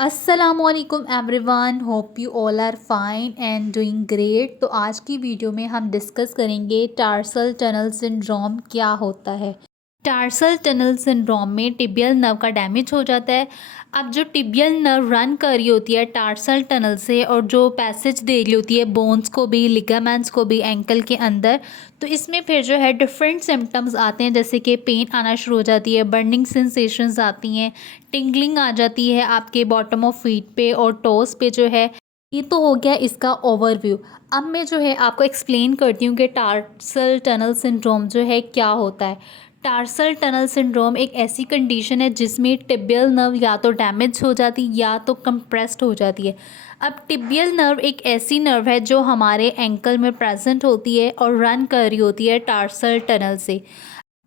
असलकुम everyone, hope you all are fine and doing great. तो आज की वीडियो में हम डिस्कस करेंगे टार्सल टनल सिंड्रोम क्या होता है। टार्सल टनल सिंड्रोम में टिबियल नर्व का डैमेज हो जाता है। अब जो टिबियल नर्व रन कर रही होती है टार्सल टनल से और जो पैसेज दे रही होती है बोन्स को भी, लिगामेंट्स को भी एंकल के अंदर, तो इसमें फिर जो है डिफरेंट सिम्टम्स आते हैं, जैसे कि पेन आना शुरू हो जाती है, बर्निंग सेंसेशंस आती हैं, टिंगलिंग आ जाती है आपके बॉटम ऑफ फीट पे और टोस पे जो है। ये तो हो गया इसका ओवरव्यू। अब मैं जो है आपको एक्सप्लेन करती हूँ कि टार्सल टनल सिंड्रोम जो है क्या होता है। टार्सल टनल सिंड्रोम एक ऐसी कंडीशन है जिसमें टिबियल नर्व या तो डैमेज हो जाती है या तो कंप्रेस्ड हो जाती है। अब टिबियल नर्व एक ऐसी नर्व है जो हमारे एंकल में प्रेजेंट होती है और रन कर रही होती है टार्सल टनल से,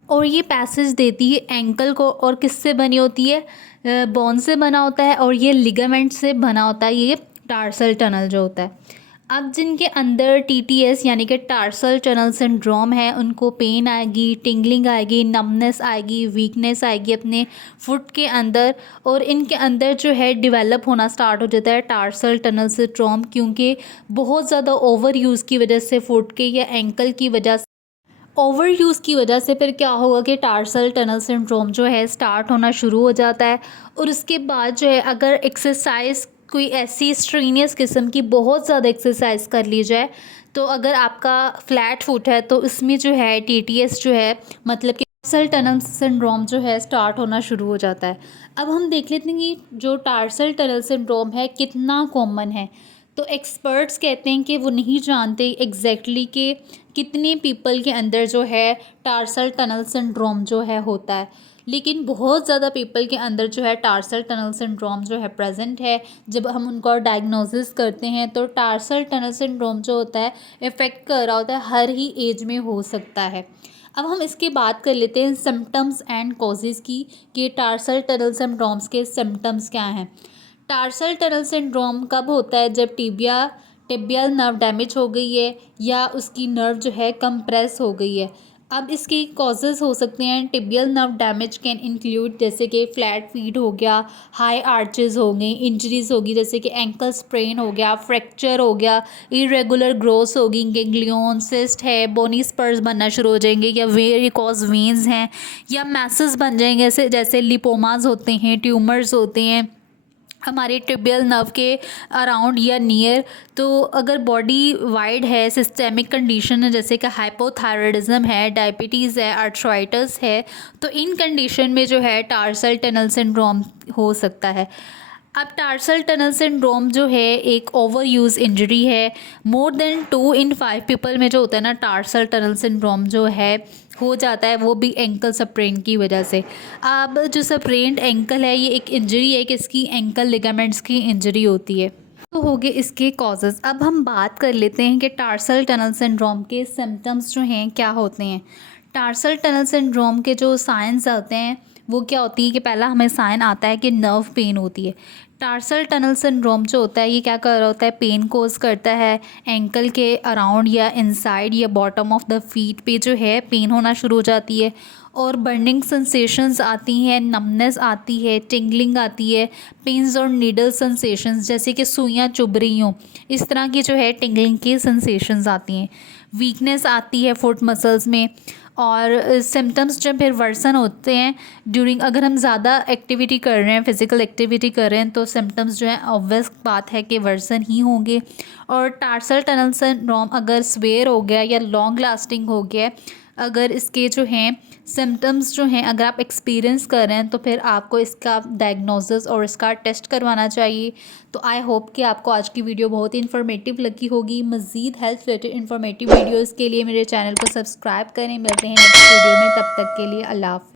और ये पैसेज देती है एंकल को। और किससे बनी होती है? बोन से बना होता है और ये लिगामेंट से बना होता है ये टार्सल टनल जो होता है। अब जिनके अंदर टीटीएस यानी कि टार्सल टनल सिंड्रोम है उनको पेन आएगी, टिंगलिंग आएगी, नमनेस आएगी, वीकनेस आएगी अपने फुट के अंदर, और इनके अंदर जो है डेवलप होना स्टार्ट हो जाता है टार्सल टनल सिंड्रोम, क्योंकि बहुत ज़्यादा ओवर यूज़ की वजह से फुट के या एंकल की वजह से, ओवर यूज़ की वजह से फिर क्या होगा कि टार्सल टनल सिंड्रोम जो है स्टार्ट होना शुरू हो जाता है। और उसके बाद जो है अगर एक्सरसाइज कोई ऐसी स्ट्रीनियस किस्म की बहुत ज़्यादा एक्सरसाइज कर ली जाए, तो अगर आपका फ्लैट फुट है तो इसमें जो है टीटीएस जो है, मतलब कि टार्सल टनल सिंड्रोम जो है स्टार्ट होना शुरू हो जाता है। अब हम देख लेते हैं कि जो टार्सल टनल सिंड्रोम है कितना कॉमन है। तो एक्सपर्ट्स कहते हैं कि वो नहीं जानते एग्जैक्टली कि कितने पीपल के अंदर जो है टार्सल टनल सिंड्रोम जो है होता है, लेकिन बहुत ज़्यादा पीपल के अंदर जो है टार्सल टनल सिंड्रोम जो है प्रेजेंट है। जब हम उनको डायग्नोसिस करते हैं तो टार्सल टनल सिंड्रोम जो होता है इफ़ेक्ट कर रहा होता है, हर ही एज में हो सकता है। अब हम इसकी बात कर लेते हैं सिम्टम्स एंड कॉजेज़ की, कि टार्सल टनल सिंड्रोम्स के सिम्टम्स क्या हैं। टार्सल टनल सिंड्रोम कब होता है? जब टिबियल नर्व डैमेज हो गई है या उसकी नर्व जो है कंप्रेस हो गई है। अब इसकी कॉजेज़ हो सकते हैं। Tibial nerve damage can include जैसे कि फ्लैट फीट हो गया, हाई आर्चेस हो गई, इंजरीज होगी जैसे कि एंकल स्प्रेन हो गया, फ्रैक्चर हो गया, इरेगुलर ग्रोथ होगी, गेंग्लियन सिस्ट है, बोनी स्पर्स बनना शुरू हो जाएंगे, या वेरिकोज वेन्स हैं, या मैसेस बन जाएंगे जैसे जैसे लिपोमास होते हैं, ट्यूमर्स होते हैं हमारे टिबियल नर्व के अराउंड या नियर। तो अगर बॉडी वाइड है, सिस्टेमिक कंडीशन है जैसे कि हाइपोथायराइडिज्म है, डायबिटीज़ है, आर्थराइटिस है, तो इन कंडीशन में जो है टार्सल टनल सिंड्रोम हो सकता है। अब टार्सल टनल सिंड्रोम जो है एक ओवर यूज़ इंजरी है। मोर देन 2 in 5 पीपल में जो होता है ना टार्सल टनल सिंड्रोम जो है हो जाता है, वो भी एंकल स्प्रेन की वजह से। अब जो स्प्रेन्ड एंकल है ये एक इंजरी है कि इसकी एंकल लिगामेंट्स की इंजरी होती है। तो हो गए इसके कॉजेज़। अब हम बात कर लेते हैं कि टार्सल टनल सिंड्रोम के सिम्टम्स जो हैं क्या होते हैं। टार्सल टनल सिंड्रोम के जो साइंस होते हैं वो क्या होती है कि पहला हमें साइन आता है कि नर्व पेन होती है। टार्सल टनल सिंड्रोम जो होता है ये क्या कर रहा होता है? पेन कोज करता है एंकल के अराउंड या इनसाइड या बॉटम ऑफ द फीट पे जो है पेन होना शुरू हो जाती है, और बर्निंग सेंसेशंस आती हैं, नमनेस आती है, टिंगलिंग आती है, पिंस और नीडल सेंसेशंस जैसे कि सुइयाँ चुभ रही हों, इस तरह की जो है टिंगलिंग की सेंसेशंस आती हैं। वीकनेस आती है फुट मसल्स में। और सिम्टम्स जब फिर वर्सन होते हैं ड्यूरिंग, अगर हम ज़्यादा एक्टिविटी कर रहे हैं, फिज़िकल एक्टिविटी कर रहे हैं, तो सिम्टम्स जो है ऑब्वियस बात है कि वर्सन ही होंगे। और टार्सल टनल सिंड्रोम अगर स्वेयर हो गया या लॉन्ग लास्टिंग हो गया, अगर इसके जो हैं सिम्टम्स जो हैं अगर आप एक्सपीरियंस कर रहे हैं, तो फिर आपको इसका डायग्नोसिस और इसका टेस्ट करवाना चाहिए। तो आई होप कि आपको आज की वीडियो बहुत ही इन्फॉर्मेटिव लगी होगी। मज़ीद हेल्थ रिलेटेड इन्फॉर्मेटिव वीडियोज़ के लिए मेरे चैनल को सब्सक्राइब करें। मिलते हैं नेक्स्ट वीडियो में, तब तक के लिए अल्लाह हाफ़िज़।